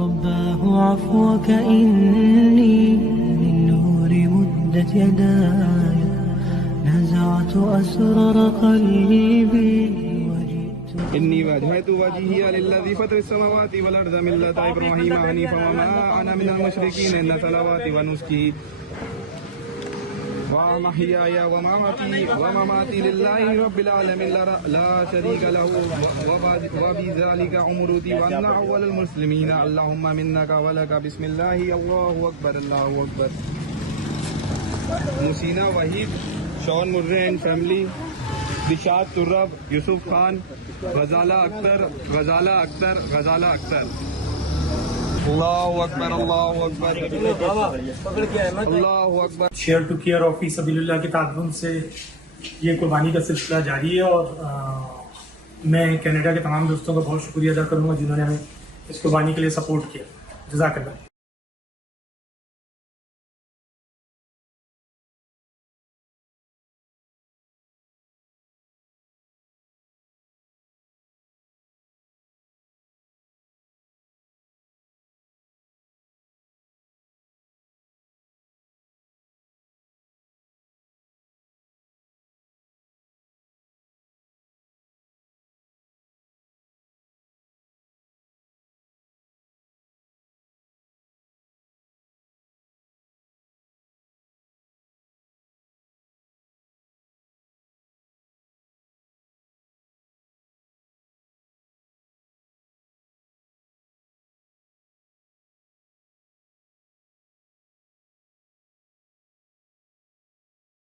رباه عفوك إني من نور مدت يداي نزعت أسرار قلبي وجئت إني وجهت وجهي للذي فطر السماوات والأرض ملة إبراهيم حنيفا وما أنا من المشركين إن صلواتي ونسكي ومحياي ومماتي لله رب العالمين لا شريك له وبذلك أمرتي وأنا أول المسلمين اللهم منك ولك بسم الله الله أكبر الله أكبر. Musina Waheed, Shaun Murray and family, दिशात तुर्रब, यूसुफ खान, गजाला अख्तर, गजाला अख्तर, गजाला अख्तर। अल्लाहु अकबर, अल्लाहु अकबर, अल्लाहु अकबर। शेयर टू केयर ऑफ फी सबीलिल्लाह के ताल्लुक से ये कुर्बानी का सिलसिला जारी है और मैं कनाडा के तमाम दोस्तों का बहुत शुक्रिया अदा करूँगा जिन्होंने हमें इस कुर्बानी के लिए सपोर्ट किया। जज़ाकल्लाह।